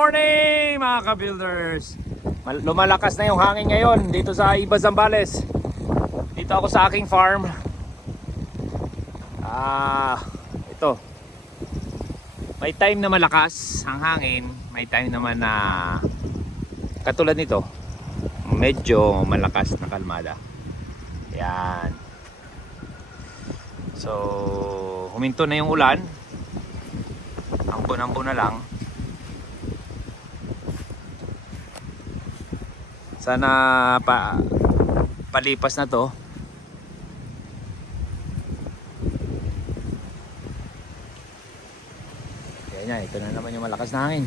morning mga ka-builders. Lumalakas na yung hangin ngayon dito sa Iba, Zambales. Dito ako sa aking farm. Ito. May time na malakas ang hangin, may time naman na katulad nito, medyo malakas na kalmada. Yan. So, huminto na yung ulan. Ambon-ambon na lang. Sana palipas na to. Yan, ito na naman yung malakas na hangin.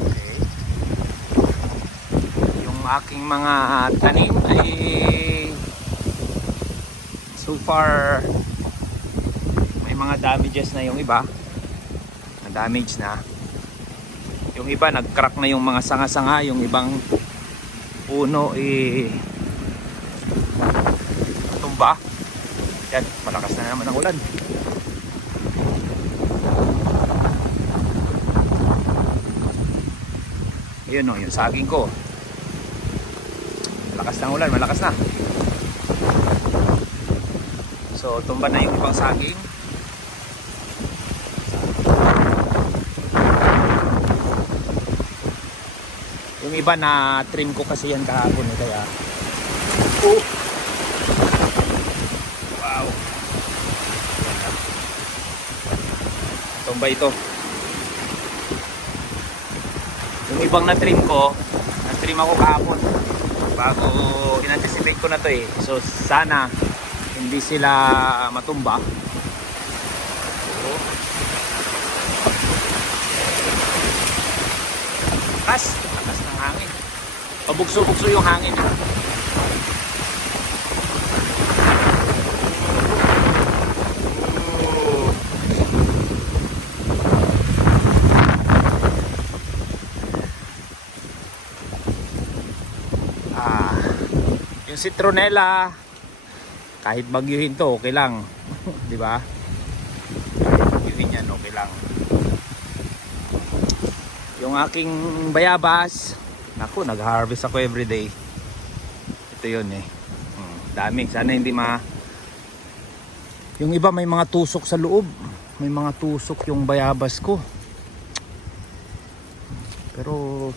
Okay. Yung aking mga tanim ay so far may mga damages na yung iba. Na-damage na. Yung iba nag-crack na yung mga sanga-sanga, yung ibang puno tumba. Yan, malakas na naman ang ulan. Ayun o, yung saging ko. Malakas na ang ulan, malakas na. So, tumba na yung ibang saging. Yung iba na trim ko kasi yan kahapon kaya wow, tumba ito. Yung ibang na trim ko, na trim ako kahapon bago in-anticipate ko na to so sana hindi sila matumba. Lakas ng hangin. Pabugso-bugso yung hangin. Yung citronella, kahit bagyuhin to, okay lang. Di ba? Kahit bagyuhin yan, okay lang. Yung aking bayabas, naku, nag-harvest ako everyday. Ito yun dami. Sana hindi yung iba may mga tusok sa loob. May mga tusok yung bayabas ko. Pero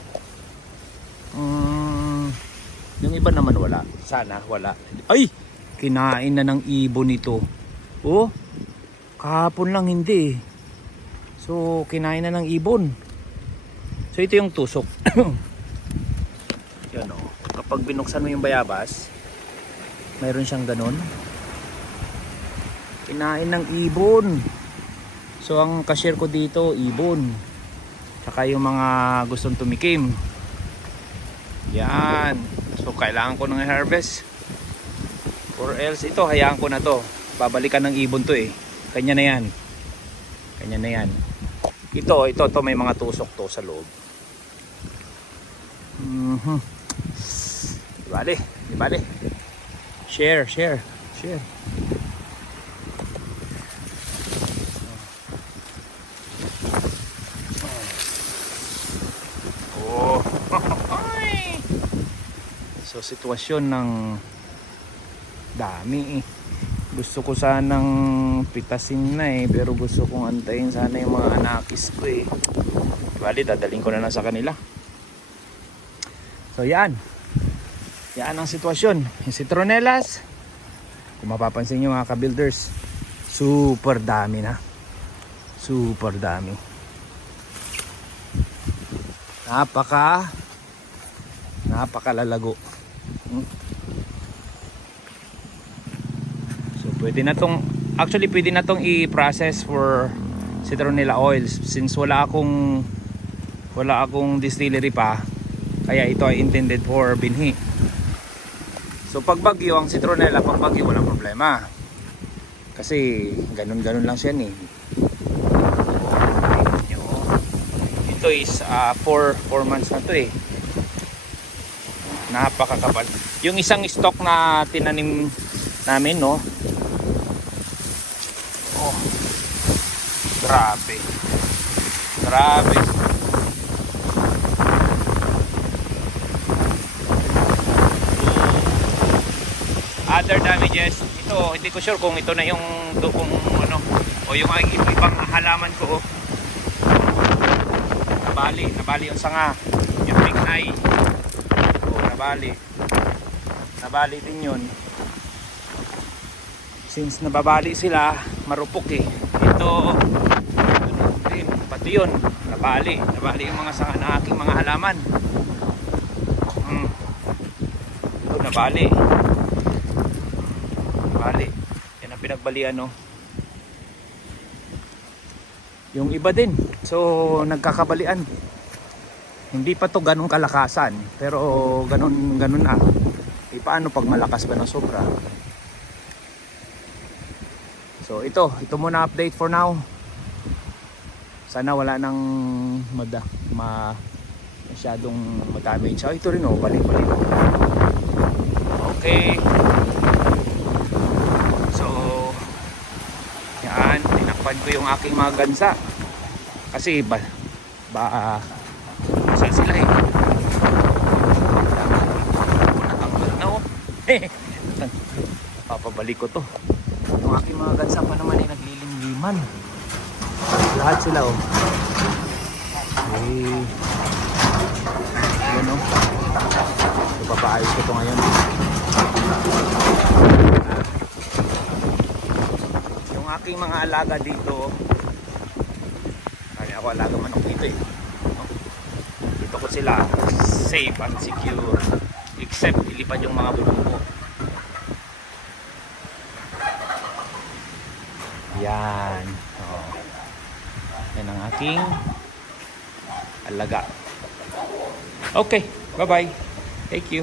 yung iba naman wala. Sana wala. Ay! Kinain na ng ibon ito. Oh, kahapon lang hindi. So, kinain na ng ibon. So, ito yung tusok. Yan o. Kapag binuksan mo yung bayabas, mayroon siyang ganun. Kinain ng ibon. So, ang cashier ko dito, ibon. Saka yung mga gustong tumikim. Yan. So, kailangan ko ng harvest. Or else, ito, hayaan ko na to. Babalikan ng ibon to Kanya na yan. Kanya na yan. Ito, may mga tusok to sa loob. Di bale. Share. Oh. So, sitwasyon ng dami Gusto ko sanang pitasin na pero gusto kong antayin sana yung mga anakis ko Bali, dadaling ko na lang sa kanila. So yan ang sitwasyon. Yung citronellas, kung mapapansin nyo mga ka-builders, super dami na. Super dami. Napakalalago. So pwede na tong i-process for citronella oils since wala akong distillery pa, kaya ito ay intended for binhi. So pag bagyo ang citronella, pag bagyo walang problema kasi ganun lang siya Ito is 4 months na to Napakakapal. Yung isang stock na tinanim namin, no? Oh. Grabe. Grabe. Other damages, ito hindi ko sure kung ito na yung kung ano o yung ibang halaman ko. Nabali yung sanga, yung big eye. Nabali din yun. Since nababali sila, marupok eh. Ito din, pati yun, nabali yung mga sanga ng aking mga halaman. Ito nabali. Yan ang pinagbalian, no? Yung iba din, so nagkakabalian. Hindi pa to ganun kalakasan, pero ganun na. Paano pag malakas ba ng sobra? So ito muna update for now. Sana wala nang masyadong damage. Ito rin, oh, balik. Okay. Yan, tinakpan ko yung aking mga gansa kasi saan sila eh. Natanggal na, oh. Papabalik ko to. Yung aking mga gansa pa naman ay naglilingliman. Lahat sila, oh. Yan, oh. So, papaayos ko to ngayon. Aking mga alaga dito, ako alaga manok dito eh. Dito ko sila safe and secure, except ilipad yung mga bulong ko. Yan, yan ang aking alaga. Okay, bye bye, thank you.